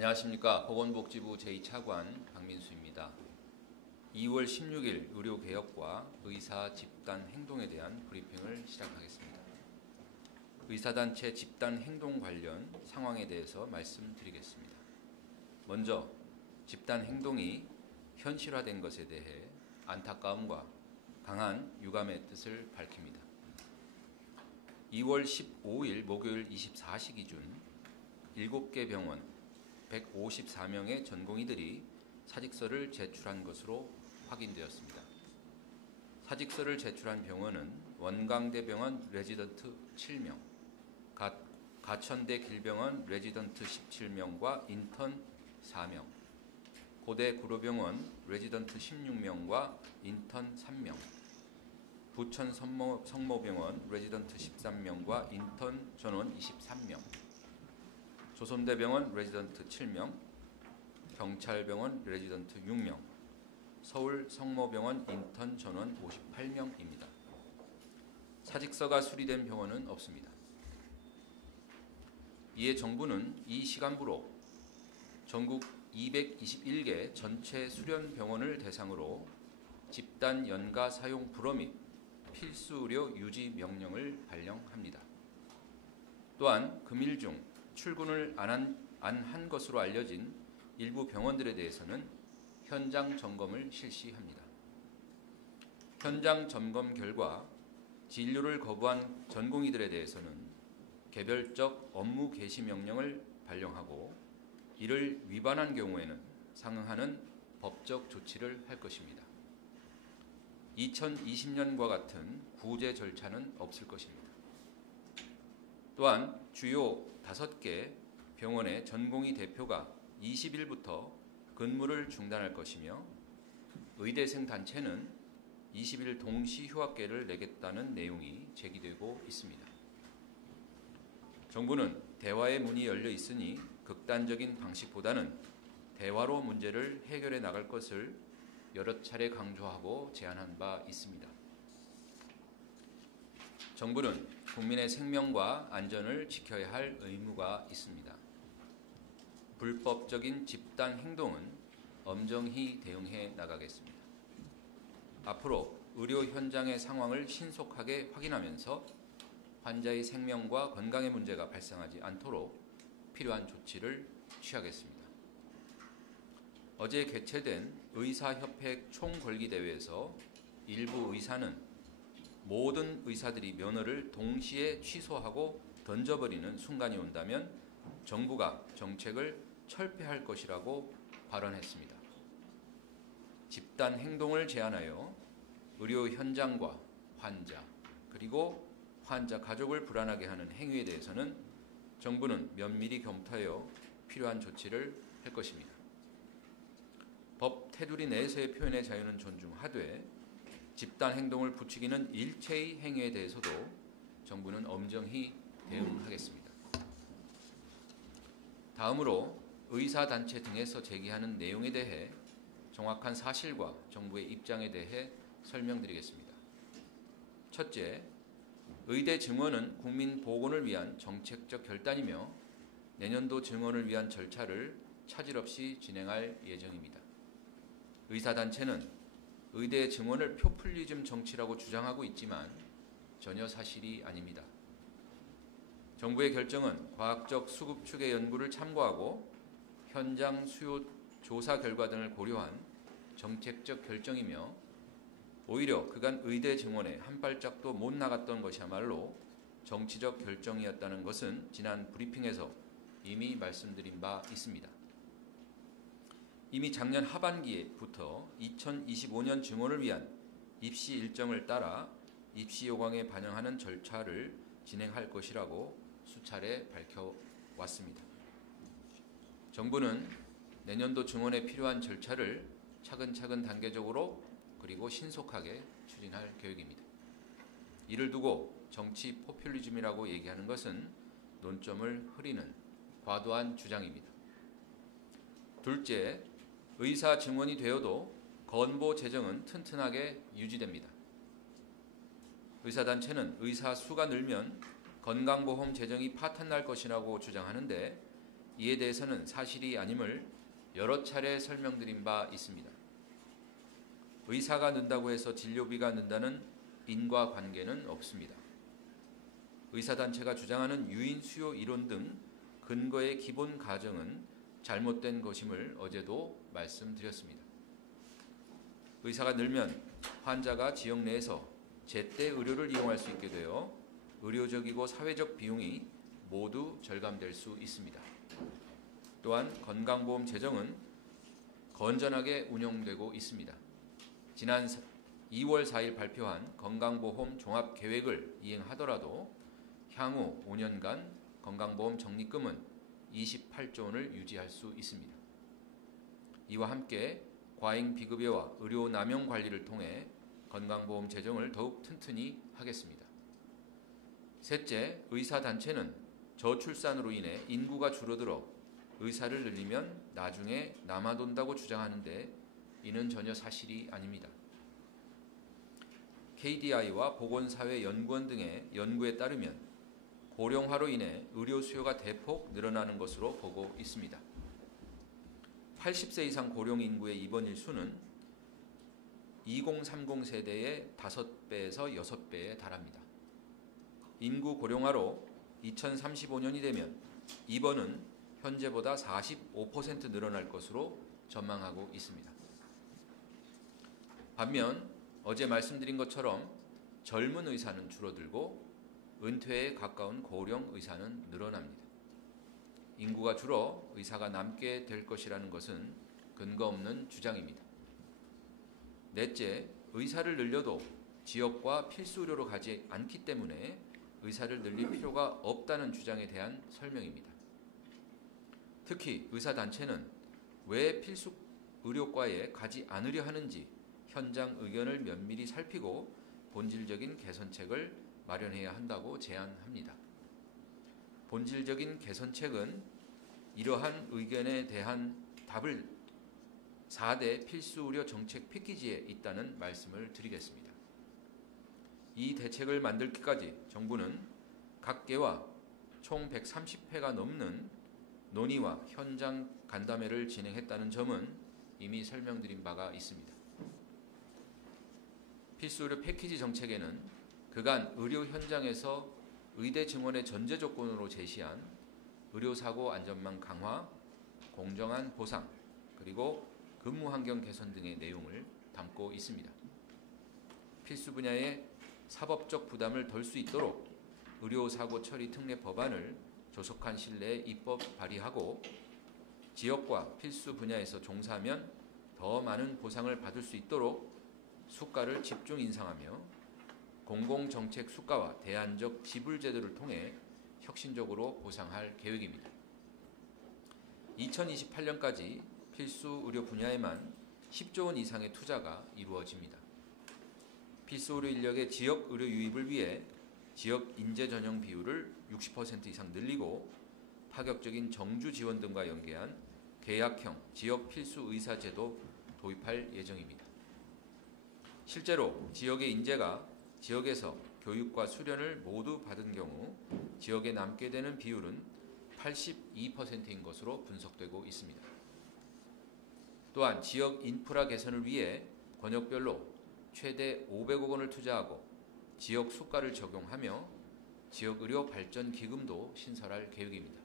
안녕하십니까. 보건복지부 제2차관 박민수입니다. 2월 16일 의료개혁과 의사 집단 행동에 대한 브리핑을 시작하겠습니다. 의사단체 집단 행동 관련 상황에 대해서 말씀드리겠습니다. 먼저 집단 행동이 현실화된 것에 대해 안타까움과 강한 유감의 뜻을 밝힙니다. 2월 15일 목요일 24시 기준 7개 병원 154명의 전공의들이 사직서를 제출한 것으로 확인되었습니다. 사직서를 제출한 병원은 원광대병원 레지던트 7명, 가천대 길병원 레지던트 17명과 인턴 4명, 고대 구로병원 레지던트 16명과 인턴 3명, 부천 성모병원 레지던트 13명과 인턴 전원 23명, 조선대병원 레지던트 7명, 경찰병원 레지던트 6명, 서울 성모병원 인턴 전원 58명입니다. 사직서가 수리된 병원은 없습니다. 이에 정부는 이 시간부로 전국 221개 전체 수련 병원을 대상으로 집단 연가 사용 불허 및 필수 의료 유지 명령을 발령합니다. 또한 금일 중 출근을 안 한 것으로 알려진 일부 병원들에 대해서는 현장 점검을 실시합니다. 현장 점검 결과 진료를 거부한 전공의들에 대해서는 개별적 업무 개시 명령을 발령하고 이를 위반한 경우에는 상응하는 법적 조치를 할 것입니다. 2020년과 같은 구제 절차는 없을 것입니다. 또한 주요 5개 병원의 전공의 대표가 20일부터 근무를 중단할 것이며 의대생 단체는 20일 동시 휴학계를 내겠다는 내용이 제기되고 있습니다. 정부는 대화의 문이 열려 있으니 극단적인 방식보다는 대화로 문제를 해결해 나갈 것을 여러 차례 강조하고 제안한 바 있습니다. 정부는 국민의 생명과 안전을 지켜야 할 의무가 있습니다. 불법적인 집단 행동은 엄정히 대응해 나가겠습니다. 앞으로 의료 현장의 상황을 신속하게 확인하면서 환자의 생명과 건강의 문제가 발생하지 않도록 필요한 조치를 취하겠습니다. 어제 개최된 의사협회 총궐기대회에서 일부 의사는 모든 의사들이 면허를 동시에 취소하고 던져버리는 순간이 온다면 정부가 정책을 철폐할 것이라고 발언했습니다. 집단 행동을 제한하여 의료 현장과 환자 그리고 환자 가족을 불안하게 하는 행위에 대해서는 정부는 면밀히 검토하여 필요한 조치를 할 것입니다. 법 테두리 내에서의 표현의 자유는 존중하되 집단 행동을 부추기는 일체의 행위에 대해서도 정부는 엄정히 대응하겠습니다. 다음으로 의사단체 등에서 제기하는 내용에 대해 정확한 사실과 정부의 입장에 대해 설명드리겠습니다. 첫째, 의대 증원은 국민 보건을 위한 정책적 결단이며 내년도 증원을 위한 절차를 차질 없이 진행할 예정입니다. 의사단체는 의대 증원을 포퓰리즘 정치라고 주장하고 있지만 전혀 사실이 아닙니다. 정부의 결정은 과학적 수급 추계 연구를 참고하고 현장 수요 조사 결과 등을 고려한 정책적 결정이며 오히려 그간 의대 증원에 한 발짝도 못 나갔던 것이야말로 정치적 결정이었다는 것은 지난 브리핑에서 이미 말씀드린 바 있습니다. 이미 작년 하반기부터 2025년 증원을 위한 입시 일정을 따라 입시 요강에 반영하는 절차를 진행할 것이라고 수차례 밝혀왔습니다. 정부는 내년도 증원에 필요한 절차를 차근차근 단계적으로 그리고 신속하게 추진할 계획입니다. 이를 두고 정치 포퓰리즘이라고 얘기하는 것은 논점을 흐리는 과도한 주장입니다. 둘째, 의사 증원이 되어도 건보 재정은 튼튼하게 유지됩니다. 의사단체는 의사 수가 늘면 건강보험 재정이 파탄날 것이라고 주장하는데 이에 대해서는 사실이 아님을 여러 차례 설명드린 바 있습니다. 의사가 는다고 해서 진료비가 는다는 인과관계는 없습니다. 의사단체가 주장하는 유인 수요 이론 등 근거의 기본 가정은 잘못된 것임을 어제도 말씀드렸습니다. 의사가 늘면 환자가 지역 내에서 제때 의료를 이용할 수 있게 되어 의료적이고 사회적 비용이 모두 절감될 수 있습니다. 또한 건강보험 재정은 건전하게 운영되고 있습니다. 지난 2월 4일 발표한 건강보험 종합계획을 이행하더라도 향후 5년간 건강보험 적립금은 28조 원을 유지할 수 있습니다. 이와 함께 과잉 비급여와 의료 남용 관리를 통해 건강보험 재정을 더욱 튼튼히 하겠습니다. 셋째, 의사단체는 저출산으로 인해 인구가 줄어들어 의사를 늘리면 나중에 남아돈다고 주장하는데 이는 전혀 사실이 아닙니다. KDI와 보건사회연구원 등의 연구에 따르면 고령화로 인해 의료 수요가 대폭 늘어나는 것으로 보고 있습니다. 80세 이상 고령 인구의 입원 일수는 2030 세대의 5배에서 6배에 달합니다. 인구 고령화로 2035년이 되면 입원은 현재보다 45% 늘어날 것으로 전망하고 있습니다. 반면 어제 말씀드린 것처럼 젊은 의사는 줄어들고 은퇴에 가까운 고령 의사는 늘어납니다. 인구가 줄어 의사가 남게 될 것이라는 것은 근거 없는 주장입니다. 넷째, 의사를 늘려도 지역과 필수 의료로 가지 않기 때문에 의사를 늘릴 필요가 없다는 주장에 대한 설명입니다. 특히 의사단체는 왜 필수 의료과에 가지 않으려 하는지 현장 의견을 면밀히 살피고 본질적인 개선책을 마련해야 한다고 제안합니다. 본질적인 개선책은 이러한 의견에 대한 답을 4대 필수의료 정책 패키지에 있다는 말씀을 드리겠습니다. 이 대책을 만들기까지 정부는 각계와 총 130회가 넘는 논의와 현장 간담회를 진행했다는 점은 이미 설명드린 바가 있습니다. 필수의료 패키지 정책에는 그간 의료 현장에서 의대 증원의 전제 조건으로 제시한 의료사고 안전망 강화, 공정한 보상, 그리고 근무 환경 개선 등의 내용을 담고 있습니다. 필수 분야의 사법적 부담을 덜 수 있도록 의료사고 처리 특례 법안을 조속한 시일 내에 입법 발의하고 지역과 필수 분야에서 종사하면 더 많은 보상을 받을 수 있도록 수가를 집중 인상하며 공공정책 수가와 대안적 지불제도를 통해 혁신적으로 보상할 계획입니다. 2028년까지 필수 의료 분야에만 10조 원 이상의 투자가 이루어집니다. 필수 의료 인력의 지역 의료 유입을 위해 지역 인재 전형 비율을 60% 이상 늘리고 파격적인 정주 지원 등과 연계한 계약형 지역 필수 의사 제도 도입할 예정입니다. 실제로 지역의 인재가 지역에서 교육과 수련을 모두 받은 경우 지역에 남게 되는 비율은 82%인 것으로 분석되고 있습니다. 또한 지역 인프라 개선을 위해 권역별로 최대 500억 원을 투자하고 지역 수가를 적용하며 지역 의료 발전 기금도 신설할 계획입니다.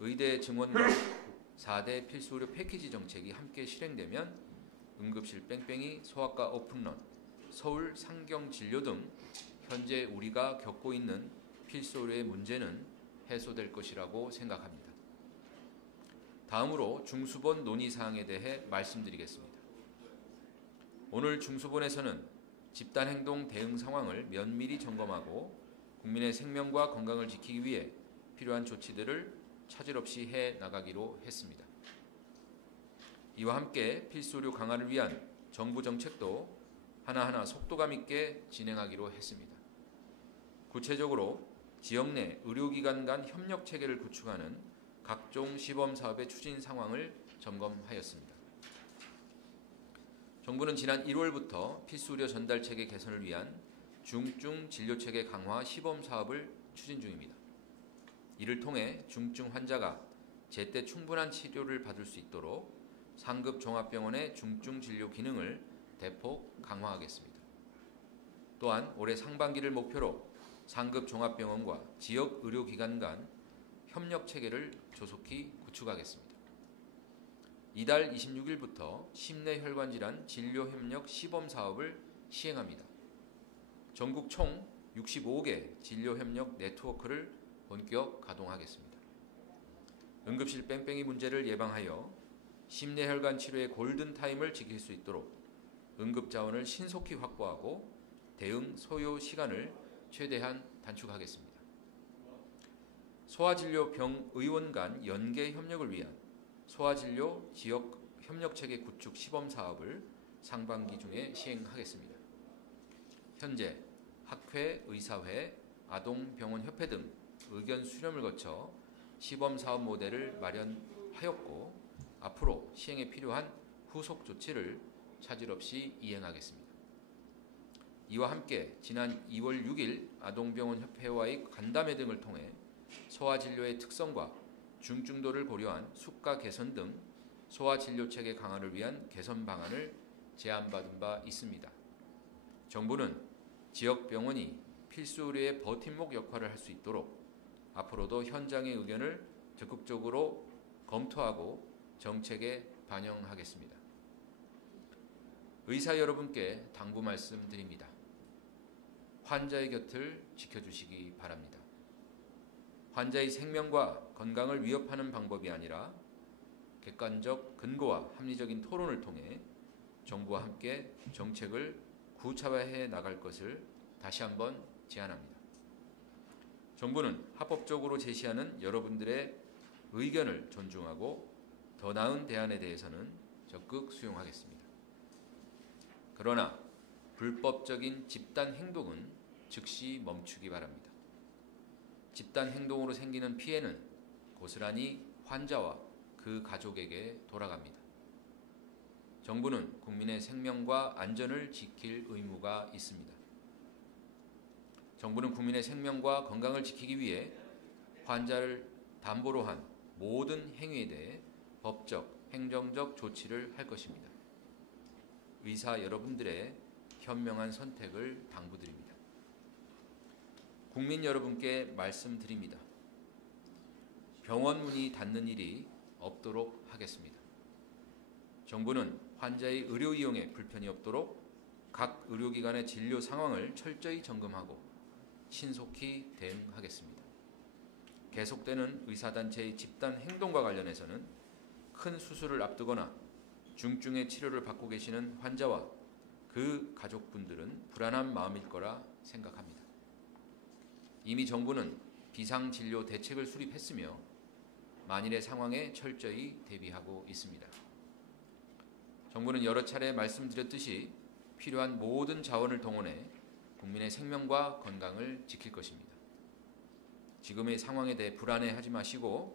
의대 증원과 4대 필수 의료 패키지 정책이 함께 실행되면 응급실 뺑뺑이, 소아과 오픈런, 서울 상경 진료 등 현재 우리가 겪고 있는 필수 의료의 문제는 해소될 것이라고 생각합니다. 다음으로 중수본 논의 사항에 대해 말씀드리겠습니다. 오늘 중수본에서는 집단행동 대응 상황을 면밀히 점검하고 국민의 생명과 건강을 지키기 위해 필요한 조치들을 차질 없이 해 나가기로 했습니다. 이와 함께 필수 의료 강화를 위한 정부 정책도 하나하나 속도감 있게 진행하기로 했습니다. 구체적으로 지역 내 의료기관 간 협력 체계를 구축하는 각종 시범 사업의 추진 상황을 점검하였습니다. 정부는 지난 1월부터 필수 의료 전달 체계 개선을 위한 중증 진료 체계 강화 시범 사업을 추진 중입니다. 이를 통해 중증 환자가 제때 충분한 치료를 받을 수 있도록 상급 종합병원의 중증 진료 기능을 대폭 강화하겠습니다. 또한 올해 상반기를 목표로 상급 종합병원과 지역 의료기관 간 협력 체계를 조속히 구축하겠습니다. 이달 26일부터 심내혈관질환 진료협력 시범 사업을 시행합니다. 전국 총 65개 진료협력 네트워크를 본격 가동하겠습니다. 응급실 뺑뺑이 문제를 예방하여 심내혈관 치료의 골든타임을 지킬 수 있도록 응급자원을 신속히 확보하고 대응 소요 시간을 최대한 단축하겠습니다. 소아진료병 의원 간 연계 협력을 위한 소아진료 지역 협력체계 구축 시범 사업을 상반기 중에 시행하겠습니다. 현재 학회, 의사회, 아동병원협회 등 의견 수렴을 거쳐 시범 사업 모델을 마련하였고 앞으로 시행에 필요한 후속 조치를 차질 없이 이행하겠습니다. 이와 함께 지난 2월 6일 아동병원협회와의 간담회 등을 통해 소아진료의 특성과 중증도를 고려한 수가 개선 등 소아진료체계 강화를 위한 개선 방안을 제안받은 바 있습니다. 정부는 지역병원이 필수 의료의 버팀목 역할을 할 수 있도록 앞으로도 현장의 의견을 적극적으로 검토하고 정책에 반영하겠습니다. 의사 여러분께 당부 말씀드립니다. 환자의 곁을 지켜주시기 바랍니다. 환자의 생명과 건강을 위협하는 방법이 아니라 객관적 근거와 합리적인 토론을 통해 정부와 함께 정책을 구체화해 나갈 것을 다시 한번 제안합니다. 정부는 합법적으로 제시하는 여러분들의 의견을 존중하고 더 나은 대안에 대해서는 적극 수용하겠습니다. 그러나 불법적인 집단 행동은 즉시 멈추기 바랍니다. 집단 행동으로 생기는 피해는 고스란히 환자와 그 가족에게 돌아갑니다. 정부는 국민의 생명과 안전을 지킬 의무가 있습니다. 정부는 국민의 생명과 건강을 지키기 위해 환자를 담보로 한 모든 행위에 대해 법적, 행정적 조치를 할 것입니다. 의사 여러분들의 현명한 선택을 당부드립니다. 국민 여러분께 말씀드립니다. 병원 문이 닫는 일이 없도록 하겠습니다. 정부는 환자의 의료 이용에 불편이 없도록 각 의료기관의 진료 상황을 철저히 점검하고 신속히 대응하겠습니다. 계속되는 의사단체의 집단 행동과 관련해서는 큰 수술을 앞두거나 중증의 치료를 받고 계시는 환자와 그 가족분들은 불안한 마음일 거라 생각합니다. 이미 정부는 비상진료 대책을 수립했으며 만일의 상황에 철저히 대비하고 있습니다. 정부는 여러 차례 말씀드렸듯이 필요한 모든 자원을 동원해 국민의 생명과 건강을 지킬 것입니다. 지금의 상황에 대해 불안해하지 마시고